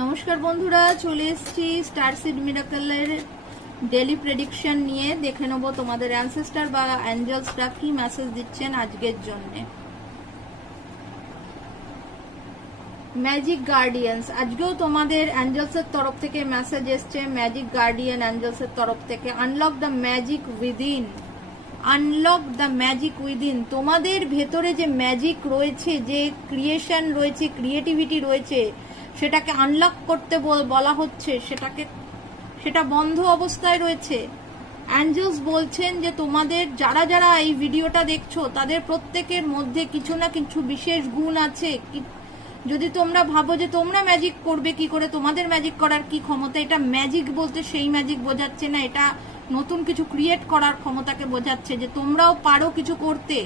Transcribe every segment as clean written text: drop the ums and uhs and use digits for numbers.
নমস্কার বন্ধুরা, চলে এসেছি স্টারসিড মিরাকলের ডেলি প্রেডিকশন নিয়ে। দেখে নেবো তোমাদের অ্যানসেস্টার বা অ্যাঞ্জেলসরা কি মেসেজ দিচ্ছেন আজকের জন্য। ম্যাজিক গার্ডিয়ান্স, আজকেও তোমাদের অ্যাঞ্জেলসের তরফ থেকে মেসেজ এসছে। ম্যাজিক গার্ডিয়ান অ্যাঞ্জেলসের তরফ থেকে unlock the magic within, unlock the magic within. তোমাদের ভেতরে যে ম্যাজিক রয়েছে, যে ক্রিয়েশন রয়েছে, ক্রিয়েটিভিটি রয়েছে, সেটাকে আনলক করতে বলা হচ্ছে। সেটা বন্ধ অবস্থায় রয়েছে। অ্যাঞ্জেলস বলছেন যে তোমাদের যারা যারা এই ভিডিওটা দেখছো তাদের প্রত্যেকের মধ্যে কিছু না কিছু বিশেষ গুণ আছে। যদি তোমরা ভাবো যে তোমরা ম্যাজিক করবে কি করে, তোমাদের ম্যাজিক করার কি ক্ষমতা, এটা ম্যাজিক বলতে সেই ম্যাজিক বোঝাচ্ছে না, এটা নতুন কিছু ক্রিয়েট করার ক্ষমতাকে বোঝাচ্ছে। যে তোমরাও পারো কিছু করতে,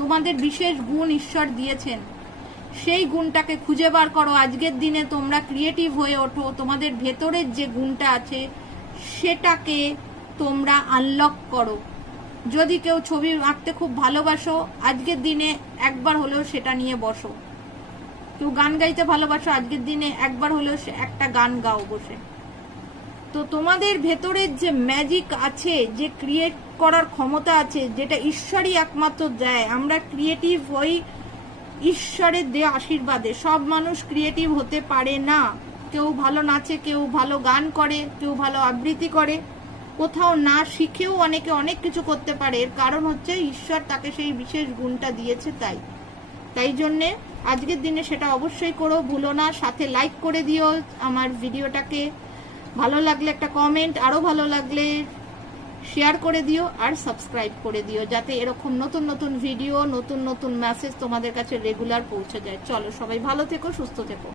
তোমাদের বিশেষ গুণ ঈশ্বর দিয়েছেন, সেই গুণটাকে খুঁজে বার করো। আজকের দিনে তোমরা ক্রিয়েটিভ হয়ে ওঠো, তোমাদের ভেতরের যে গুণটা আছে সেটাকে তোমরা আনলক করো। যদি কেউ ছবি আঁকতে খুব ভালোবাসো, আজকের দিনে একবার হলেও সেটা নিয়ে বসো। কেউ গান গাইতে ভালোবাসো, আজকের দিনে একবার হলেও একটা গান গাও বসে। তো তোমাদের ভেতরের যে ম্যাজিক আছে, যে ক্রিয়েট করার ক্ষমতা আছে, যেটা ঈশ্বরই একমাত্র দেয়। আমরা ক্রিয়েটিভ হই ঈশ্বরের দেয়া আশীর্বাদে। সব মানুষ ক্রিয়েটিভ হতে পারে না। কেউ ভালো নাচে, কেউ ভালো গান করে, কেউ ভালো আবৃত্তি করে, কোথাও না শিখেও অনেকে অনেক কিছু করতে পারে। এর কারণ হচ্ছে ঈশ্বর তাকে সেই বিশেষ গুণটা দিয়েছে। তাই জন্যে আজকের দিনে সেটা অবশ্যই করো, ভুলো না। সাথে লাইক করে দিও আমার ভিডিওটাকে, ভালো লাগলে একটা কমেন্ট, আরো ভালো লাগলে শেয়ার করে দিও, আর সাবস্ক্রাইব করে দিও, যাতে এরকম নতুন নতুন ভিডিও, নতুন নতুন মেসেজ তোমাদের কাছে রেগুলার পৌঁছে যায়। চলো, সবাই ভালো থেকো, সুস্থ থেকো।